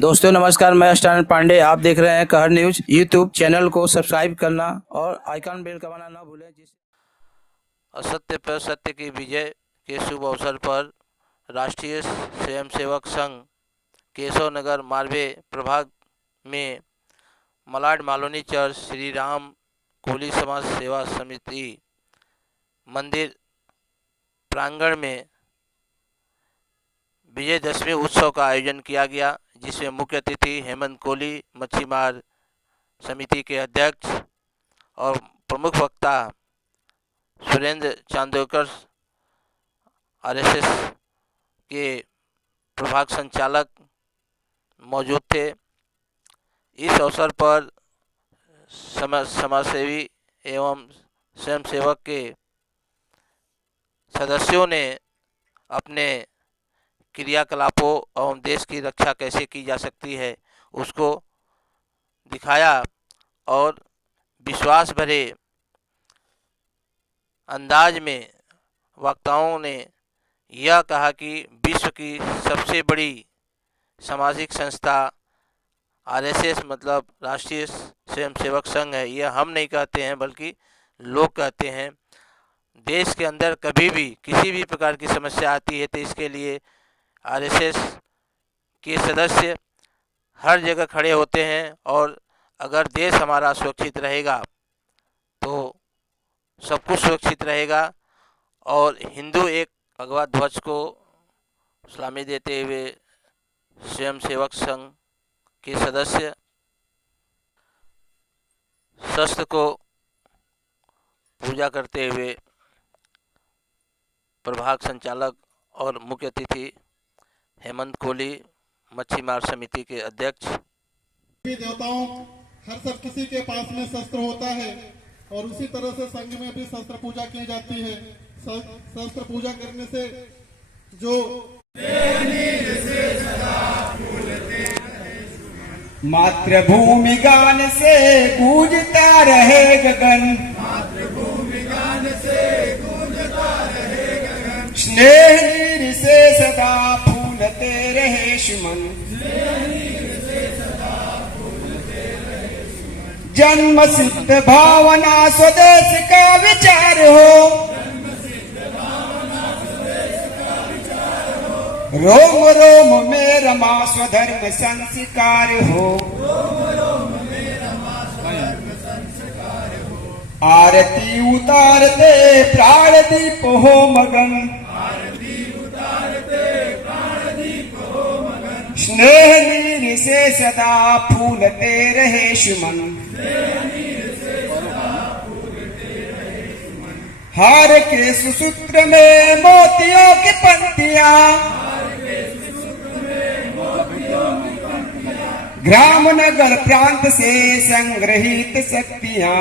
दोस्तों नमस्कार, मैं स्टान पांडे। आप देख रहे हैं कहर न्यूज। यूट्यूब चैनल को सब्सक्राइब करना और आइकन बेल दबाना ना भूलें। असत्य पर सत्य की विजय के शुभ अवसर पर राष्ट्रीय स्वयंसेवक संघ केशव नगर मालवे प्रभाग में मलाड मालोनी चर्च श्री राम कोली समाज सेवा समिति मंदिर प्रांगण में विजयदशमी उत्सव का आयोजन किया गया, जिसमें मुख्य अतिथि हेमंत कोली मच्छीमार समिति के अध्यक्ष और प्रमुख वक्ता सुरेंद्र चांदोकर आरएसएस के प्रभाग संचालक मौजूद थे। इस अवसर पर समाजसेवी एवं स्वयंसेवक के सदस्यों ने अपने क्रियाकलापों एवं देश की रक्षा कैसे की जा सकती है उसको दिखाया और विश्वास भरे अंदाज में वक्ताओं ने यह कहा कि विश्व की सबसे बड़ी सामाजिक संस्था आरएसएस मतलब राष्ट्रीय स्वयंसेवक संघ है। यह हम नहीं कहते हैं बल्कि लोग कहते हैं। देश के अंदर कभी भी किसी भी प्रकार की समस्या आती है तो इसके लिए आरएसएस के सदस्य हर जगह खड़े होते हैं और अगर देश हमारा सुरक्षित रहेगा तो सब कुछ सुरक्षित रहेगा। और हिंदू एक भगवा ध्वज को सलामी देते हुए स्वयंसेवक संघ के सदस्य शस्त्र को पूजा करते हुए प्रभाग संचालक और मुख्य अतिथि हेमंत कोली मच्छीमार समिति के अध्यक्ष। देवताओं हर सब किसी के पास में शस्त्र होता है और उसी तरह से संघ में भी शस्त्र पूजा की जाती है। शस्त्र पूजा करने से जो मातृभूमि गान से गूंजता रहे गगन, स्नेह नीर से सदा फूलते रहे सुमन, जन्म सिद्ध भावना स्वदेश का विचार हो, रोम रोम में रमा स्वधर्म संस्कार हो, आरती उतारते प्राण दीप हो मगन, स्नेह नीर से सदा फूलते रहे सुमन, हार के सुसूत्र में मोतियों की पंक्तियां, ग्राम नगर प्रांत से संग्रहित शक्तियां,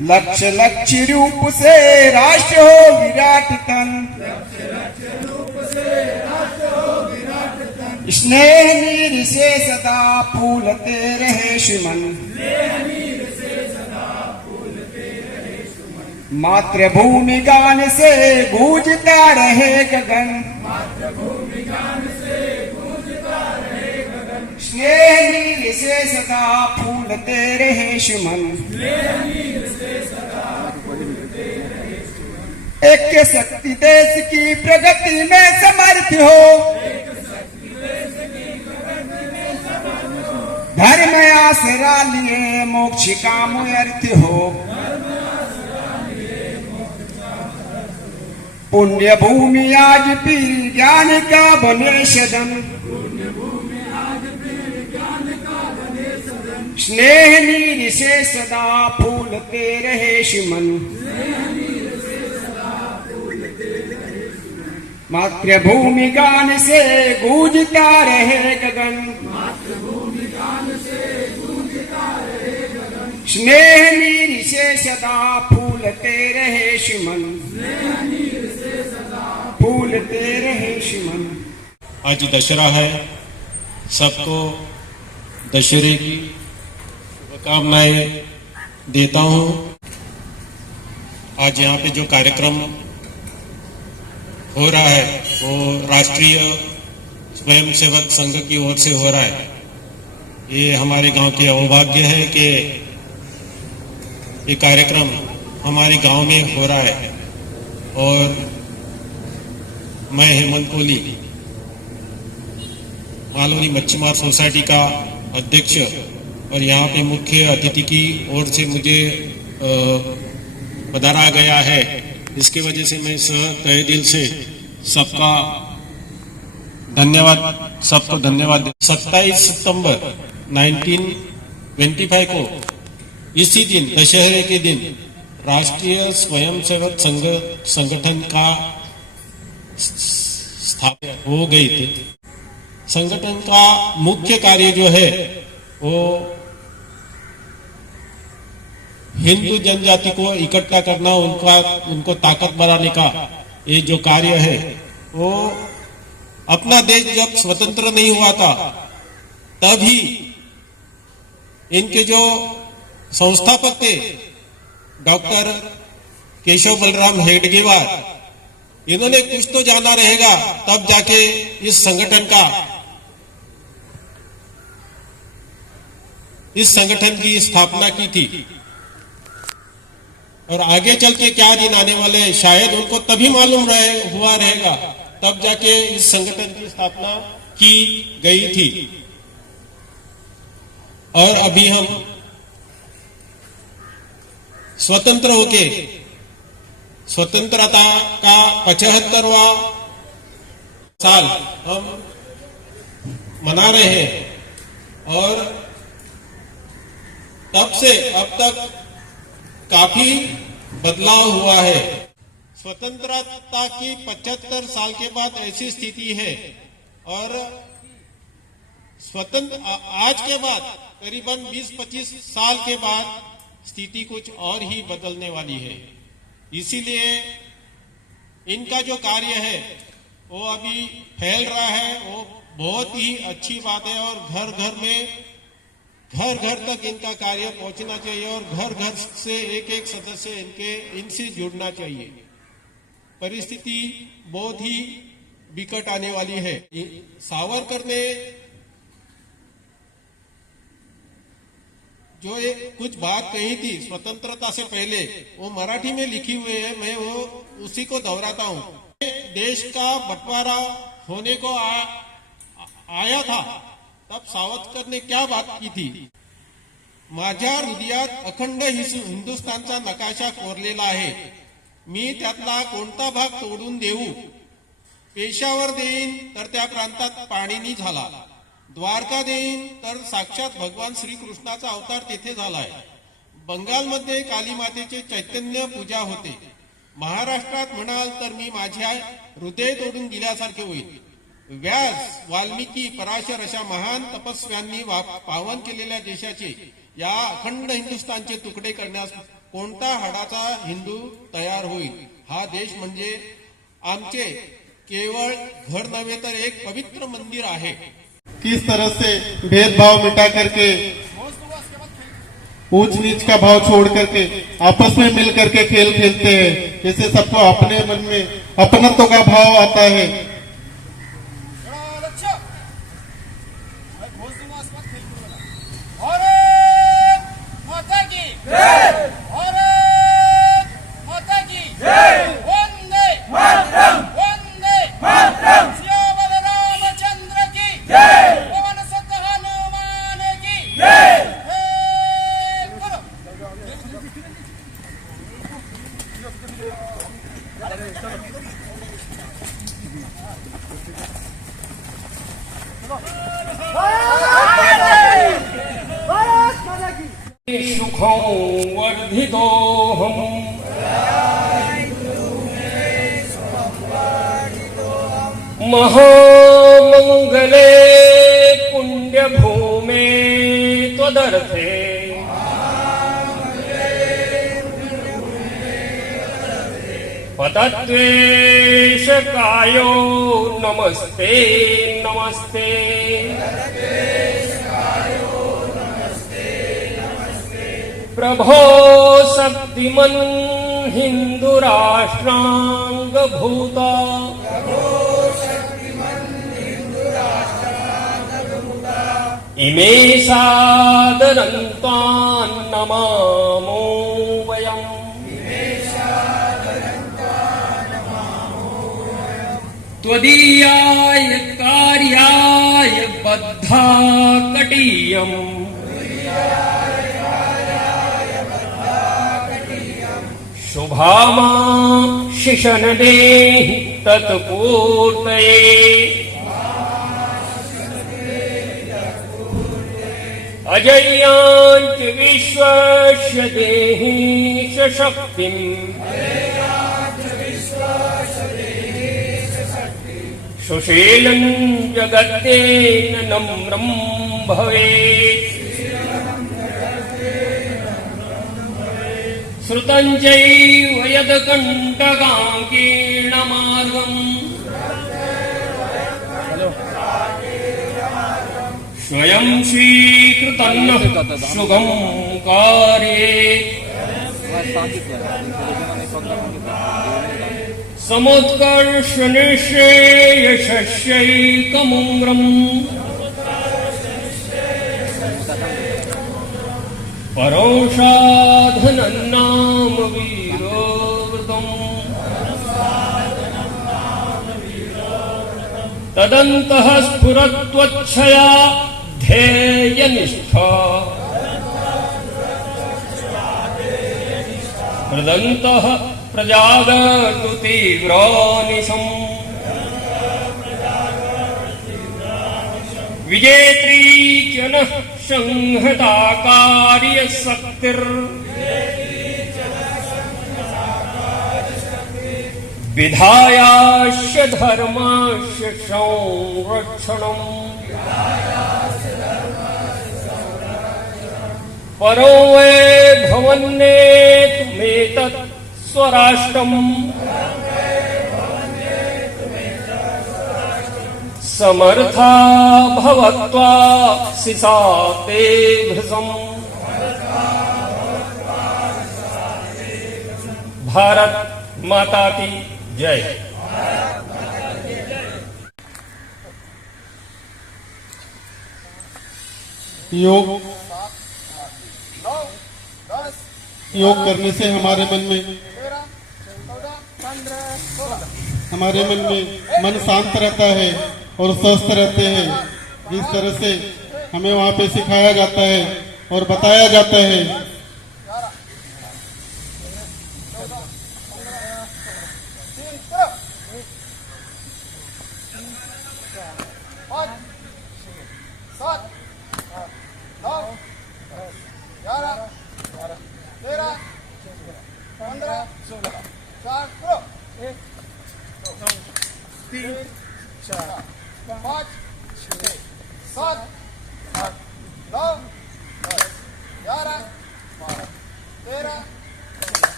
लक्ष्य लक्ष्य रूप से राष्ट्र हो विराट तन, स्नेह नीर से सदा फूलते रहे सुमन, मातृभूमि गान से गूंजता रहे गगन, स्नेह नीर से सदा फूलते रहे सुमन, एक शक्ति देश की प्रगति में समर्थ हो, धर्म आसरा लिए मोक्ष का अर्थ हो, पुण्य भूमि आज पीर ज्ञान का बने सदन, स्नेह नीर से सदा फूलते रहे सुमन, मातृभूमि गान से गूंजता रहे गगन, स्नेह नीर से सदा फूलते रहे सुमन, फूलते रहे सुमन। आज दशहरा है, सबको दशहरे की शुभकामनाएं देता हूं। आज यहाँ पे जो कार्यक्रम हो रहा है वो राष्ट्रीय स्वयंसेवक संघ की ओर से हो रहा है। ये हमारे गांव की अवभाग्य है कि ये कार्यक्रम हमारे गांव में हो रहा है। और मैं हेमंत कोहली, मालवनी मच्छीमार सोसाइटी का अध्यक्ष और यहाँ पे मुख्य अतिथि की ओर से मुझे पधारा गया है, इसकी वजह से मैं तहे दिल से सबको धन्यवाद। 27 सितंबर 1925 को इसी दिन, दशहरे के दिन, राष्ट्रीय स्वयंसेवक संगठन का स्थापना हो गई थी। संगठन का मुख्य कार्य जो है वो हिंदू जनजाति को इकट्ठा करना, उनको ताकत बनाने का ये जो कार्य है वो अपना देश जब स्वतंत्र नहीं हुआ था तभी इनके जो संस्थापक थे डॉक्टर केशव बलराम हेडगेवार, इन्होंने कुछ तो जाना रहेगा तब जाके इस संगठन की स्थापना की थी। और आगे चल के क्या दिन आने वाले शायद उनको तभी मालूम हुआ रहेगा, तब जाके इस संगठन की स्थापना की गई थी। और अभी हम स्वतंत्र होके स्वतंत्रता का 75वां साल हम मना रहे हैं। और तब से अब तक काफी बदलाव हुआ है। स्वतंत्रता की 75 साल के बाद ऐसी स्थिति है और आज के बाद करीबन 20-25 साल के बाद स्थिति कुछ और ही बदलने वाली है। इसीलिए इनका जो कार्य है वो अभी फैल रहा है, वो बहुत ही अच्छी बात है। और घर घर तक इनका कार्य पहुंचना चाहिए और घर घर से एक सदस्य इनसे जुड़ना चाहिए। परिस्थिति बहुत ही विकट आने वाली है। सावरकर ने जो कुछ बात कही थी स्वतंत्रता से पहले, वो मराठी में लिखी हुई है, मैं वो उसी को दोहराता हूं। देश का बंटवारा होने को आया था तब सावरकर ने क्या बात की थी? माझ्या हृदयात अखंड हिंदुस्थानचा नकाशा कोरलेला आहे, मी त्यातला कोणता भाग तोडून देऊ? पेशावर देईन तर त्या प्रांतात पाणीनी झाला, द्वारका देईन तर साक्षात भगवान श्रीकृष्णाचा अवतार तेथे झालाय, बंगालमध्ये काली मातेचे चैतन्य पूजा होते, महाराष्ट्रात म्हणाल तर मी माझ्या हृदय तोडून दिल्यासारखे होईल. व्यास, वाल्मिकी, पराशर अशा महान तपस्व्यांनी पावन केलेल्या देशाचे, या अखंड हिंदुस्थानचे तुकडे करण्यास कोणता हाडाचा हिंदू तयार होईल? हा देश म्हणजे आमचे केवळ घर नव्हे तर एक पवित्र मंदिर आहे. किस तरह से भेदभाव मिटा करके, ऊंच नीच का भाव छोड़ करके आपस में मिल करके खेल खेलते हैं, जैसे सबको अपने मन में अपनत्व का भाव आता है। सुखं वर्धितोऽहम् महामंगले पुण्यभूमे त्वदर्थे पतत्वेशकायो नमस्ते नमस्ते प्रभो शक्तिमन् हिन्दुराष्ट्राङ्गभूता इमे सादरन्तान् नमामो वयम् त्वदीयाय कार्याय बद्धा कटीयम् शुभामा शिशनदेहि तत्पूर्तये अजय्याञ्च विश्वस्य देहि शक्तिम् सुशीलं जगत्तेन नम्रं भवेत् श्रुतं चैव यत्कण्टकाङ्कीर्णमार्गम् स्वयं स्वीकृतन्नः सुगं कार्ये समुत्कर्ष निःश्रेयसस्यैकमुग्रम् परोषाधनन्नाम वीरोवृतम् तदन्तः स्फुरत्वच्छया ध्येयनिष्ठा हृदन्तः प्रजागतु तीव्रानिशम् विजेत्री च नः संहता कार्यशक्तिर् विधायास्य धर्मस्य संरक्षणम् परो वै भवन्नेतुमेतत् स्वराष्ट्रम् समर्था भवत्वा सिसाते भृशम् भारत माता की जय। योग करने से हमारे मन में मन शांत रहता है और स्वस्थ रहते हैं। जिस तरह से हमें वहाँ पे सिखाया जाता है और बताया जाता है।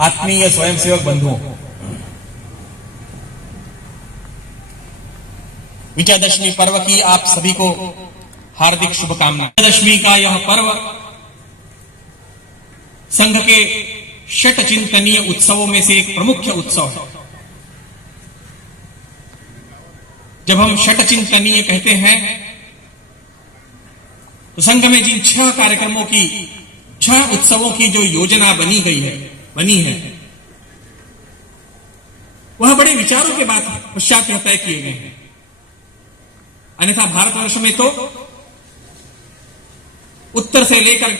आत्मीय स्वयंसेवक बंधुओं, विजयादशमी पर्व की आप सभी को हार्दिक शुभकामनाएं। विजयादशमी का यह पर्व संघ के षट चिंतनीय उत्सवों में से एक प्रमुख उत्सव है। जब हम षट चिंतनीय कहते हैं तो संघ में जिन 6 कार्यक्रमों की 6 उत्सवों की जो योजना बनी है वह बड़े विचारों के बाद पश्चात तय किए गए हैं। अन्यथा भारतवर्ष में तो उत्तर से लेकर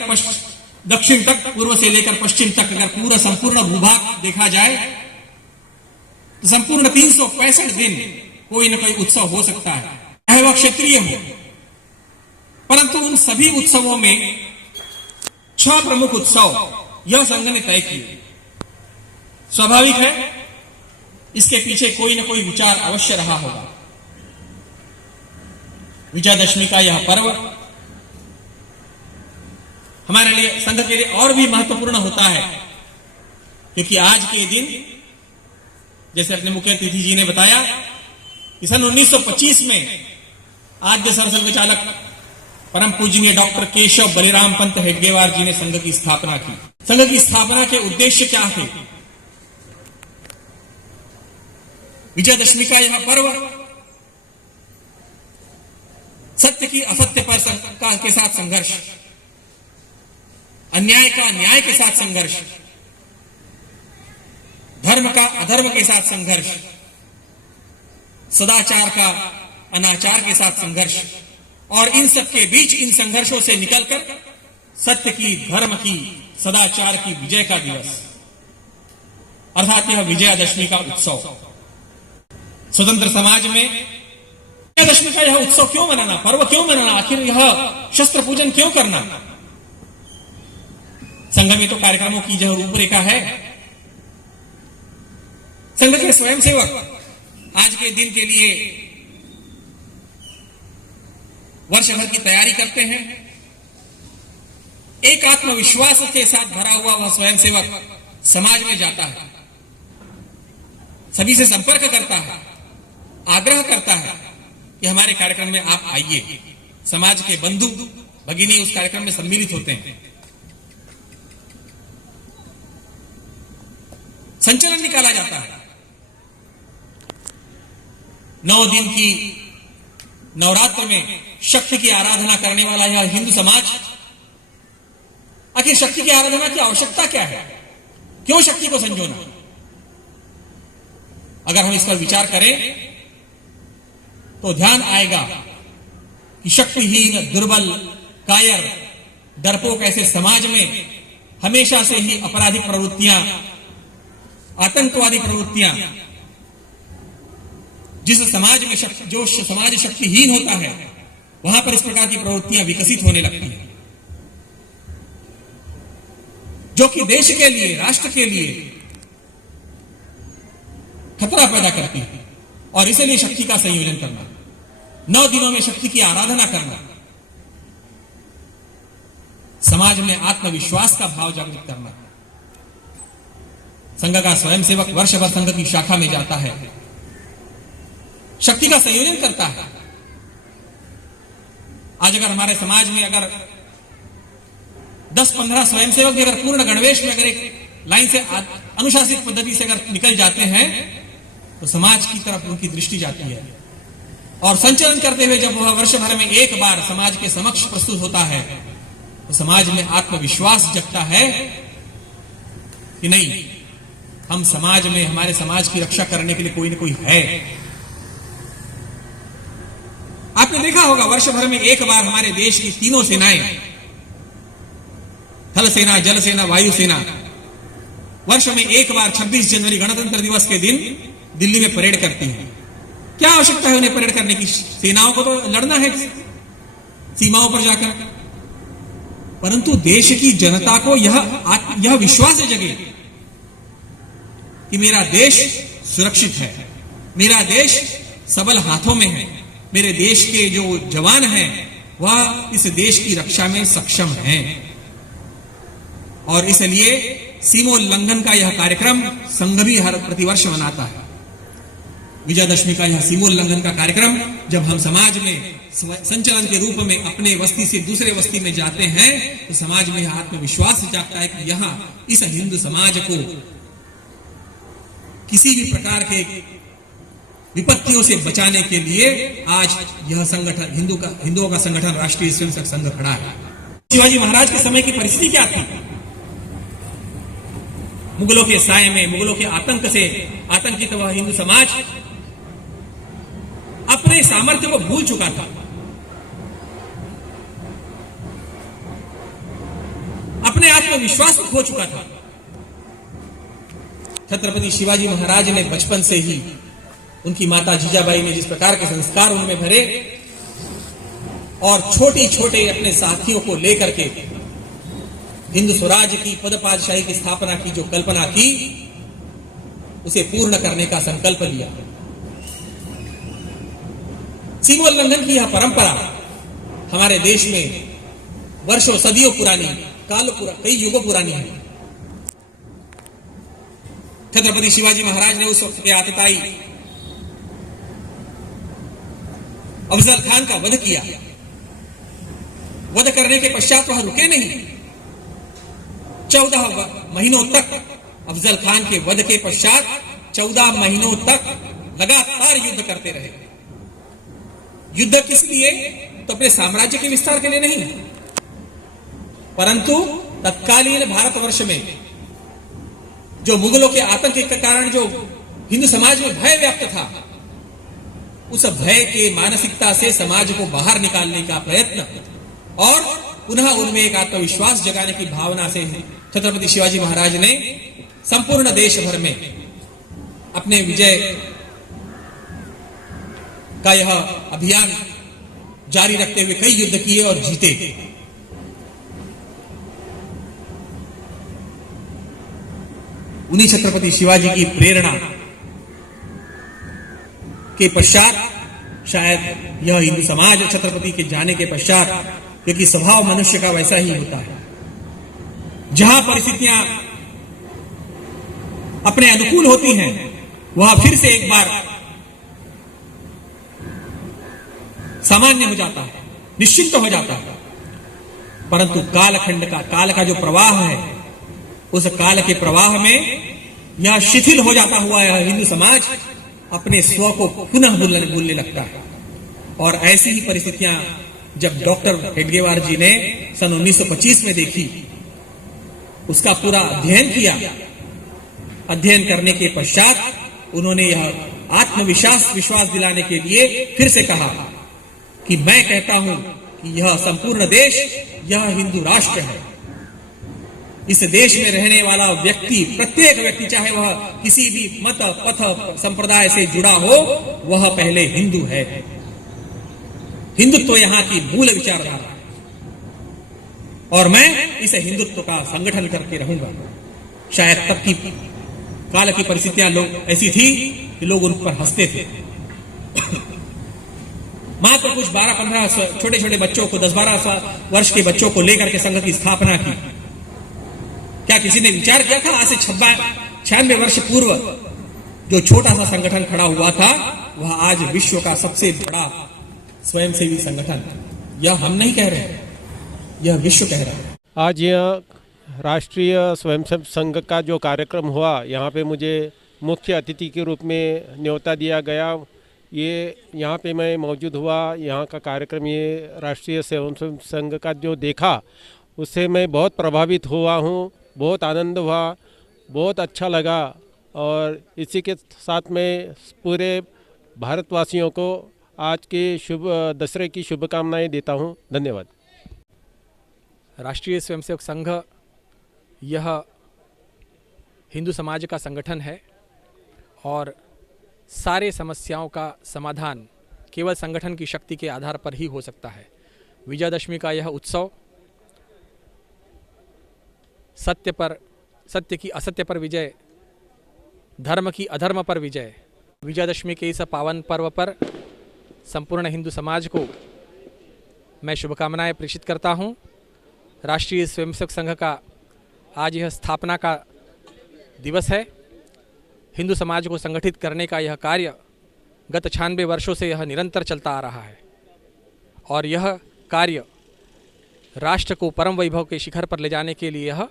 दक्षिण तक, पूर्व से लेकर पश्चिम तक अगर पूरा संपूर्ण भूभाग देखा जाए तो संपूर्ण 365 दिन कोई न कोई उत्सव हो सकता है, चाहे वह क्षेत्रीय हो। परंतु उन सभी उत्सवों में 6 प्रमुख उत्सव यह संघ ने तय किए। स्वाभाविक है इसके पीछे कोई न कोई विचार अवश्य रहा होगा। विजयादशमी का यह पर्व हमारे लिए, संघ के लिए और भी महत्वपूर्ण होता है, क्योंकि आज के दिन जैसे अपने मुख्य अतिथि जी ने बताया कि सन 1925 में आद्य सरसंघ चालक परम पूजनीय डॉक्टर केशव बलिराम पंत हेडगेवार जी ने संघ की स्थापना की। संघ की स्थापना के उद्देश्य क्या थे? विजयदशमी का यह पर्व सत्य की असत्य पर के साथ संघर्ष, अन्याय का न्याय के साथ संघर्ष, धर्म का अधर्म के साथ संघर्ष, सदाचार का अनाचार के साथ संघर्ष, और इन सब के बीच इन संघर्षों से निकलकर सत्य की, धर्म की, सदाचार की विजय का दिवस, अर्थात यह विजयादशमी का उत्सव। स्वतंत्र समाज में विजयादशमी का यह उत्सव क्यों मनाना, पर्व क्यों मनाना, आखिर यह शस्त्र पूजन क्यों करना? संघ में तो कार्यक्रमों की जो रूपरेखा है, संघ के स्वयंसेवक आज के दिन के लिए वर्ष भर की तैयारी करते हैं। एक आत्मविश्वास के साथ भरा हुआ वह स्वयंसेवक समाज में जाता है, सभी से संपर्क करता है, आग्रह करता है कि हमारे कार्यक्रम में आप आइए। समाज के बंधु भगिनी उस कार्यक्रम में सम्मिलित होते हैं। संचलन निकाला जाता है। 9 दिन की नवरात्र में शक्ति की आराधना करने वाला यह हिंदू समाज, आखिर शक्ति की आराधना की आवश्यकता क्या है? क्यों शक्ति को संजोना? अगर हम इस पर विचार करें तो ध्यान आएगा कि शक्तिहीन, दुर्बल, कायर, डरपोक ऐसे समाज में हमेशा से ही आपराधिक प्रवृत्तियां, आतंकवादी प्रवृत्तियां, जिस समाज में जो समाज शक्तिहीन होता है वहां पर इस प्रकार की प्रवृत्तियां विकसित होने लगती हैं, जो कि देश के लिए, राष्ट्र के लिए खतरा पैदा करती है। और इसलिए शक्ति का संयोजन करना, 9 दिनों में शक्ति की आराधना करना, समाज में आत्मविश्वास का भाव जागृत करना। संघ का स्वयंसेवक वर्ष भर संघ की शाखा में जाता है, शक्ति का संयोजन करता है। आज अगर हमारे समाज में अगर 10-15 स्वयंसेवक भी अगर पूर्ण गणवेश में अगर एक लाइन से अनुशासित पद्धति से अगर निकल जाते हैं तो समाज की तरफ उनकी दृष्टि जाती है। और संचलन करते हुए जब वह वर्ष भर में एक बार समाज के समक्ष प्रस्तुत होता है तो समाज में आत्मविश्वास जगता है कि नहीं, हम समाज में, हमारे समाज की रक्षा करने के लिए कोई ना कोई है। आपने देखा होगा वर्ष भर में एक बार हमारे देश की तीनों सेनाएं, थल सेना, जल सेना, वायु सेना, वर्ष में एक बार 26 जनवरी गणतंत्र दिवस के दिन दिल्ली में परेड करती हैं। क्या आवश्यकता है उन्हें परेड करने की? सेनाओं को तो लड़ना है सीमाओं पर जाकर, परंतु देश की जनता को यह विश्वास जगे कि मेरा देश सुरक्षित है, मेरा देश सबल हाथों में है, मेरे देश के जो जवान हैं वह इस देश की रक्षा में सक्षम हैं। और इसलिए सीमोल्लंघन का यह कार्यक्रम संघ भी हर प्रतिवर्ष मनाता है। विजयादशमी का यह सीमोल्लंघन का कार्यक्रम जब हम समाज में संचलन के रूप में अपने बस्ती से दूसरे बस्ती में जाते हैं तो समाज में यह आत्मविश्वास जागता है कि यहां इस हिंदू समाज को किसी भी प्रकार के विपत्तियों से बचाने के लिए आज यह संगठन, हिंदुओं का संगठन राष्ट्रीय स्वयंसेवक संघ खड़ा है। शिवाजी महाराज के समय की परिस्थिति क्या थी? मुगलों के साए में, मुगलों के आतंक से आतंकित वह हिंदू समाज अपने सामर्थ्य को भूल चुका था, अपने आत्मविश्वास को खो चुका था। छत्रपति शिवाजी महाराज ने बचपन से ही उनकी माता जीजाबाई ने जिस प्रकार के संस्कार उनमें भरे और छोटे छोटे अपने साथियों को लेकर के हिंदू स्वराज की, पद पातशाही की स्थापना की जो कल्पना की, उसे पूर्ण करने का संकल्प लिया। सीमोल्लंघन की यह परंपरा हमारे देश में वर्षों, सदियों पुरानी, कई युगों पुरानी है। छत्रपति शिवाजी महाराज ने उस वक्त के आतताई अफजल खान का वध किया। वध करने के पश्चात वह रुके नहीं, 14 महीनों तक अफजल खान के वध के पश्चात 14 महीनों तक लगातार युद्ध करते रहे। युद्ध किस लिए? तो अपने साम्राज्य के विस्तार के लिए नहीं, परंतु तत्कालीन भारतवर्ष में जो मुगलों के आतंक के कारण जो हिंदू समाज में भय व्याप्त था, उस भय के मानसिकता से समाज को बाहर निकालने का प्रयत्न और पुनः उनमें एक आत्मविश्वास जगाने की भावना से छत्रपति शिवाजी महाराज ने संपूर्ण देश भर में अपने विजय का यह अभियान जारी रखते हुए कई युद्ध किए और जीते। उन्हीं छत्रपति शिवाजी की प्रेरणा के पश्चात शायद यह हिंदू समाज छत्रपति के जाने के पश्चात, क्योंकि स्वभाव मनुष्य का वैसा ही होता है, जहां परिस्थितियां अपने अनुकूल होती हैं वह फिर से एक बार सामान्य हो जाता है, निश्चिंत हो जाता है। परंतु काल का जो प्रवाह है, उस काल के प्रवाह में यह शिथिल हो जाता हुआ यह हिंदू समाज अपने स्व को पुनः भूलने लगता है। और ऐसी ही परिस्थितियां जब डॉक्टर हेडगेवार जी ने सन 1925 में देखी, उसका पूरा अध्ययन किया, अध्ययन करने के पश्चात उन्होंने यह विश्वास दिलाने के लिए फिर से कहा कि मैं कहता हूं कि यह संपूर्ण देश, यह हिंदू राष्ट्र है। इस देश में रहने वाला व्यक्ति, प्रत्येक व्यक्ति, चाहे वह किसी भी मत पथ संप्रदाय से जुड़ा हो, वह पहले हिंदू है। हिंदुत्व यहां की मूल विचारधारा है और मैं इस हिंदुत्व का संगठन करके रहूंगा। शायद तब की काल की परिस्थितियां लोग ऐसी थी कि लोग उन पर हंसते थे। मात्र कुछ 12-15 छोटे छोटे बच्चों को, 10-12 वर्ष के बच्चों को लेकर के संघ की स्थापना की। क्या किसी ने विचार किया था आज से 96 वर्ष पूर्व जो छोटा सा संगठन खड़ा हुआ था, वह आज विश्व का सबसे बड़ा स्वयंसेवी संगठन, यह हम नहीं कह रहे, यह विश्व कह रहा है। आज यह राष्ट्रीय स्वयंसेवक संघ का जो कार्यक्रम हुआ, यहाँ पे मुझे मुख्य अतिथि के रूप में न्योता दिया गया। ये यहाँ पे मैं मौजूद हुआ, यहाँ का कार्यक्रम, ये राष्ट्रीय स्वयंसेवक संघ का जो देखा, उससे मैं बहुत प्रभावित हुआ हूँ, बहुत आनंद हुआ, बहुत अच्छा लगा। और इसी के साथ मैं पूरे भारतवासियों को आज के शुभ दशहरे की शुभकामनाएं देता हूं। धन्यवाद। राष्ट्रीय स्वयंसेवक संघ यह हिंदू समाज का संगठन है और सारे समस्याओं का समाधान केवल संगठन की शक्ति के आधार पर ही हो सकता है। विजयादशमी का यह उत्सव सत्य की असत्य पर विजय, धर्म की अधर्म पर विजय। विजयादशमी के इस पावन पर्व पर संपूर्ण हिंदू समाज को मैं शुभकामनाएं प्रेषित करता हूं। राष्ट्रीय स्वयंसेवक संघ का आज यह स्थापना का दिवस है। हिंदू समाज को संगठित करने का यह कार्य गत 96 वर्षों से यह निरंतर चलता आ रहा है और यह कार्य राष्ट्र को परम वैभव के शिखर पर ले जाने के लिए यह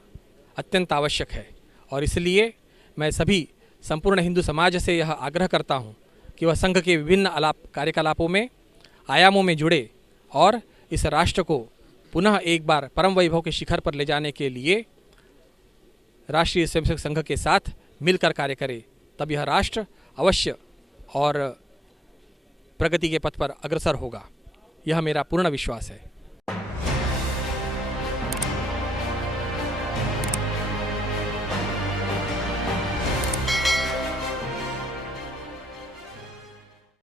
अत्यंत आवश्यक है। और इसलिए मैं सभी संपूर्ण हिंदू समाज से यह आग्रह करता हूं कि वह संघ के विभिन्न कार्यकलापों में, आयामों में जुड़े और इस राष्ट्र को पुनः एक बार परम वैभव के शिखर पर ले जाने के लिए राष्ट्रीय स्वयंसेवक संघ के साथ मिलकर कार्य करे। तब यह राष्ट्र अवश्य और प्रगति के पथ पर अग्रसर होगा, यह मेरा पूर्ण विश्वास है।